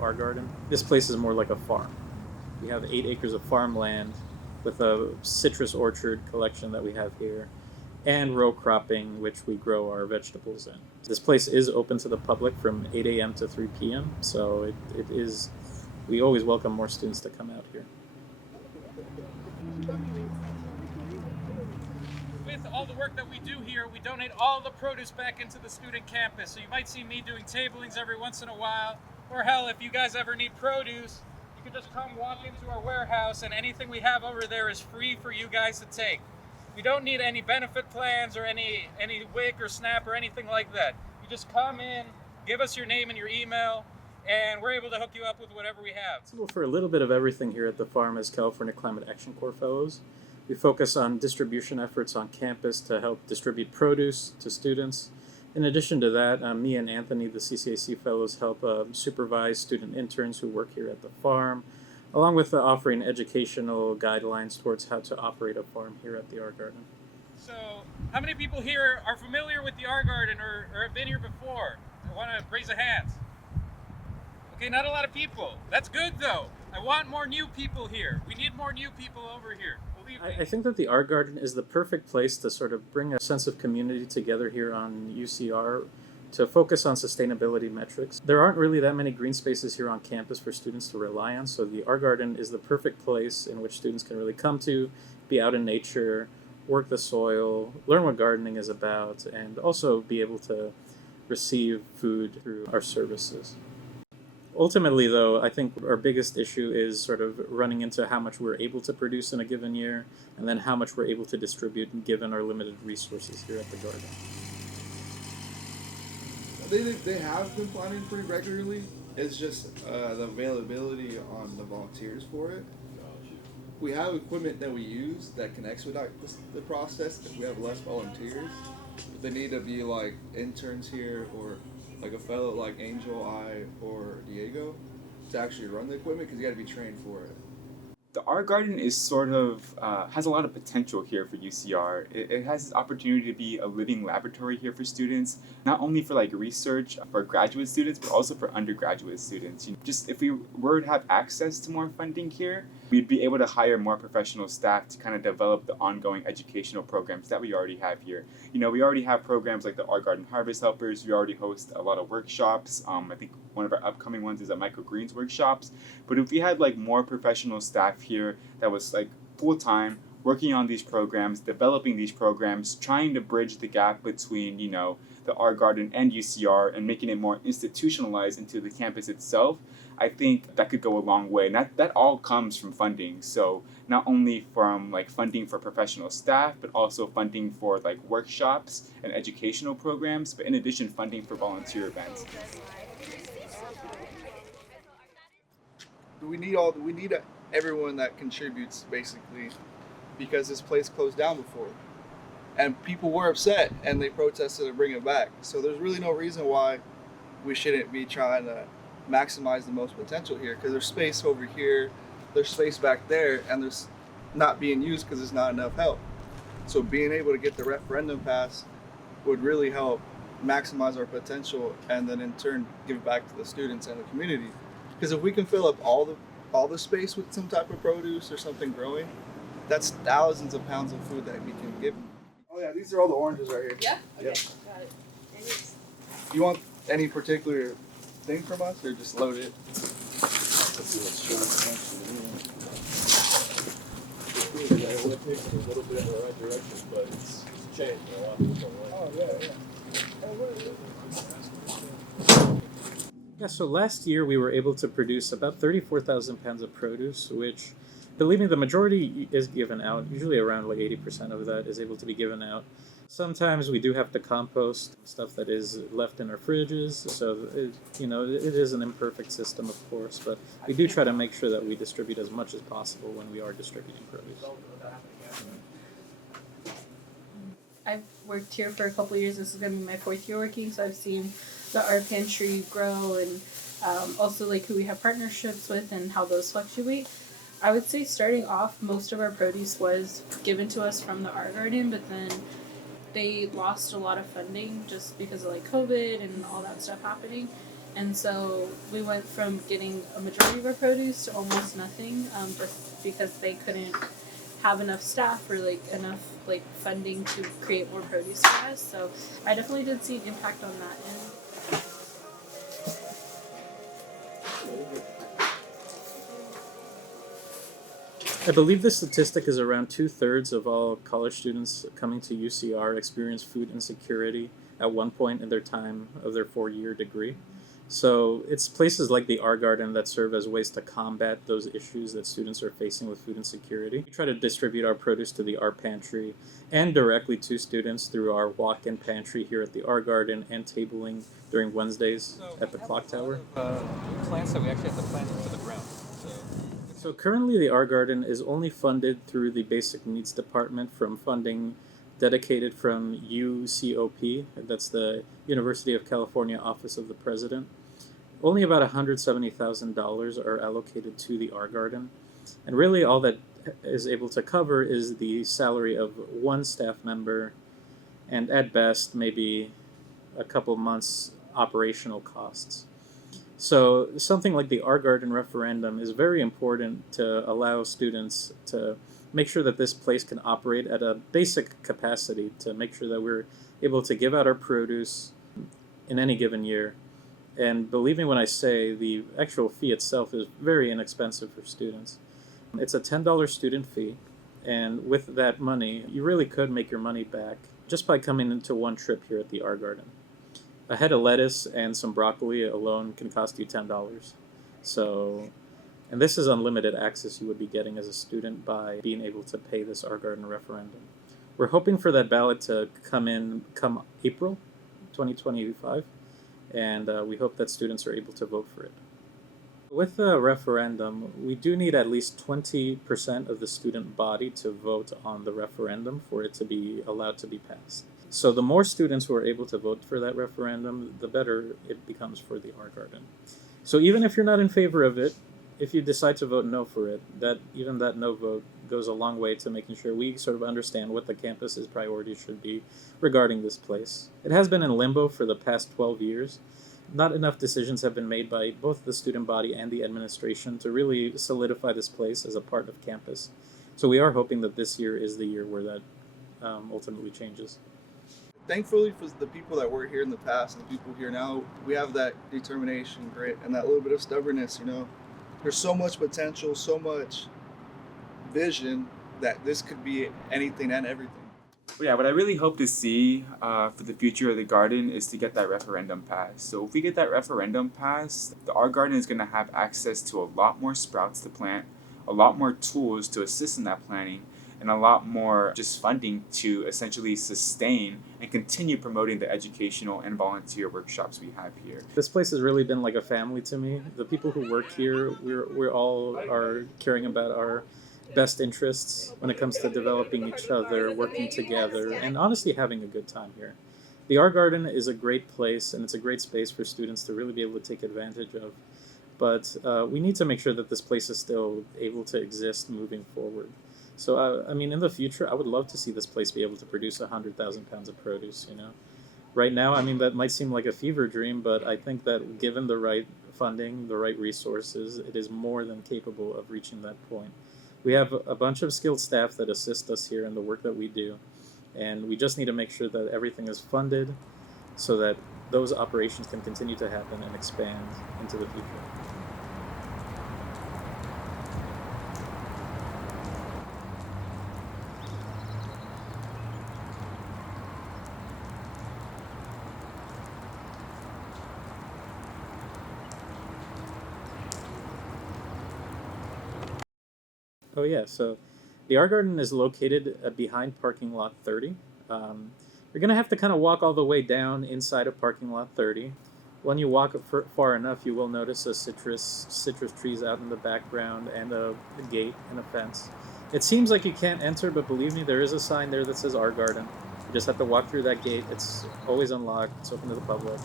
our garden. This place is more like a farm. We have 8 acres of farmland with a citrus orchard collection that we have here, and row cropping, which we grow our vegetables in. This place is open to the public from 8 a.m. to 3 p.m., so it is, we always welcome more students to come out here. With all the work that we do here, we donate all the produce back into the student campus. So you might see me doing tablings every once in a while, or hell, if you guys ever need produce, you can just come walk into our warehouse and anything we have over there is free for you guys to take. We don't need any benefit plans or any WIC or SNAP or anything like that. You just come in, give us your name and your email, and we're able to hook you up with whatever we have. For a little bit of everything here at the farm as California Climate Action Corps Fellows. We focus on distribution efforts on campus to help distribute produce to students. In addition to that, me and Anthony, the CCAC Fellows, help supervise student interns who work here at the farm, along with offering educational guidelines towards how to operate a farm here at the Art Garden. So, how many people here are familiar with the Art Garden or have been here before? I want to raise a hand. Okay, not a lot of people. That's good though. I want more new people here. We need more new people over here. I think that the Art Garden is the perfect place to sort of bring a sense of community together here on UCR to focus on sustainability metrics. There aren't really that many green spaces here on campus for students to rely on, so the Art Garden is the perfect place in which students can really come to, be out in nature, work the soil, learn what gardening is about, and also be able to receive food through our services. Ultimately, though, I think our biggest issue is sort of running into how much we're able to produce in a given year, and then how much we're able to distribute given our limited resources here at the garden. They have been planning pretty regularly. It's just the availability on the volunteers for it. We have equipment that we use that can expedite the process if we have less volunteers. But they need to be like interns here or like a fellow like Angel, I, or Diego to actually run the equipment because you got to be trained for it. The Art Garden is sort of, has a lot of potential here for UCR. It has this opportunity to be a living laboratory here for students, not only for like research for graduate students, but also for undergraduate students. You know, just if we were to have access to more funding here, we'd be able to hire more professional staff to kind of develop the ongoing educational programs that we already have here. You know, we already have programs like the Art Garden Harvest Helpers. We already host a lot of workshops. I think one of our upcoming ones is a microgreens workshops. But if we had like more professional staff here that was like full-time working on these programs, developing these programs, trying to bridge the gap between, you know, the Art Garden and UCR and making it more institutionalized into the campus itself, I think that could go a long way. And that all comes from funding. So not only from like funding for professional staff, but also funding for like workshops and educational programs, but in addition funding for volunteer events. We need everyone that contributes basically because this place closed down before. And people were upset and they protested to bring it back. So there's really no reason why we shouldn't be trying to maximize the most potential here because there's space over here, there's space back there, and there's not being used because there's not enough help. So being able to get the referendum passed would really help maximize our potential and then in turn give back to the students and the community. Because if we can fill up all the space with some type of produce or something growing, that's thousands of pounds of food that we can give them. Oh yeah, these are all the oranges right here. Yeah? Okay, Yep. got it. You want any particular thing from us or just load it? Let's see what's showing attention. Yeah, it only takes a little bit in the right direction, but it's changed in a lot of different ways. Oh yeah. Yeah, so last year we were able to produce about 34,000 pounds of produce, which, believe me, the majority is given out. Usually around like 80% of that is able to be given out. Sometimes we do have to compost stuff that is left in our fridges, so it is an imperfect system, of course, but we do try to make sure that we distribute as much as possible when we are distributing produce. I've worked here for a couple of years. This is going to be my 4th year working, so I've seen the art pantry grow and also like who we have partnerships with and how those fluctuate. I would say starting off, most of our produce was given to us from the art garden, but then they lost a lot of funding just because of like COVID and all that stuff happening. And so we went from getting a majority of our produce to almost nothing, just because they couldn't have enough staff or like enough like funding to create more produce for us. So I definitely did see an impact on that end. I believe the statistic is around 2/3 of all college students coming to UCR experience food insecurity at one point in their time of their 4-year degree. So it's places like the R Garden that serve as ways to combat those issues that students are facing with food insecurity. We try to distribute our produce to the R Pantry and directly to students through our walk-in pantry here at the R Garden and tabling during Wednesdays at the Clock Tower. Plants that we actually have to plant into the ground. So currently the R Garden is only funded through the Basic Needs Department from funding dedicated from UCOP, that's the University of California Office of the President. Only about $170,000 are allocated to the R Garden, and really all that is able to cover is the salary of one staff member, and at best maybe a couple months operational costs. So something like the R Garden referendum is very important to allow students to make sure that this place can operate at a basic capacity, to make sure that we're able to give out our produce in any given year. And believe me when I say the actual fee itself is very inexpensive for students. It's a $10 student fee, and with that money, you really could make your money back just by coming into one trip here at the R Garden. A head of lettuce and some broccoli alone can cost you $10. So, and this is unlimited access you would be getting as a student by being able to pay this R Garden referendum. We're hoping for that ballot to come in come April 2025, and we hope that students are able to vote for it. With the referendum, we do need at least 20% of the student body to vote on the referendum for it to be allowed to be passed. So the more students who are able to vote for that referendum, the better it becomes for the R Garden. So even if you're not in favor of it, if you decide to vote no for it, that no vote goes a long way to making sure we sort of understand what the campus's priorities should be regarding this place. It has been in limbo for the past 12 years. Not enough decisions have been made by both the student body and the administration to really solidify this place as a part of campus. So we are hoping that this year is the year where that ultimately changes. Thankfully for the people that were here in the past and the people here now, we have that determination, grit, and that little bit of stubbornness, you know. There's so much potential, so much vision that this could be anything and everything. But yeah, what I really hope to see for the future of the garden is to get that referendum passed. So if we get that referendum passed, the R Garden is going to have access to a lot more sprouts to plant, a lot more tools to assist in that planting, and a lot more just funding to essentially sustain and continue promoting the educational and volunteer workshops we have here. This place has really been like a family to me. The people who work here, we're all are caring about our best interests when it comes to developing each other, working together, and honestly having a good time here. The R Garden is a great place, and it's a great space for students to really be able to take advantage of. But we need to make sure that this place is still able to exist moving forward. So, I mean, in the future, I would love to see this place be able to produce 100,000 pounds of produce, you know? Right now, I mean, that might seem like a fever dream, but I think that given the right funding, the right resources, it is more than capable of reaching that point. We have a bunch of skilled staff that assist us here in the work that we do, and we just need to make sure that everything is funded so that those operations can continue to happen and expand into the future. Oh yeah, so the R Garden is located behind parking lot 30. You're gonna have to kind of walk all the way down inside of parking lot 30. When you walk far enough, you will notice a citrus trees out in the background and a gate and a fence. It seems like you can't enter, but believe me, there is a sign there that says R Garden. You just have to walk through that gate. It's always unlocked. It's open to the public.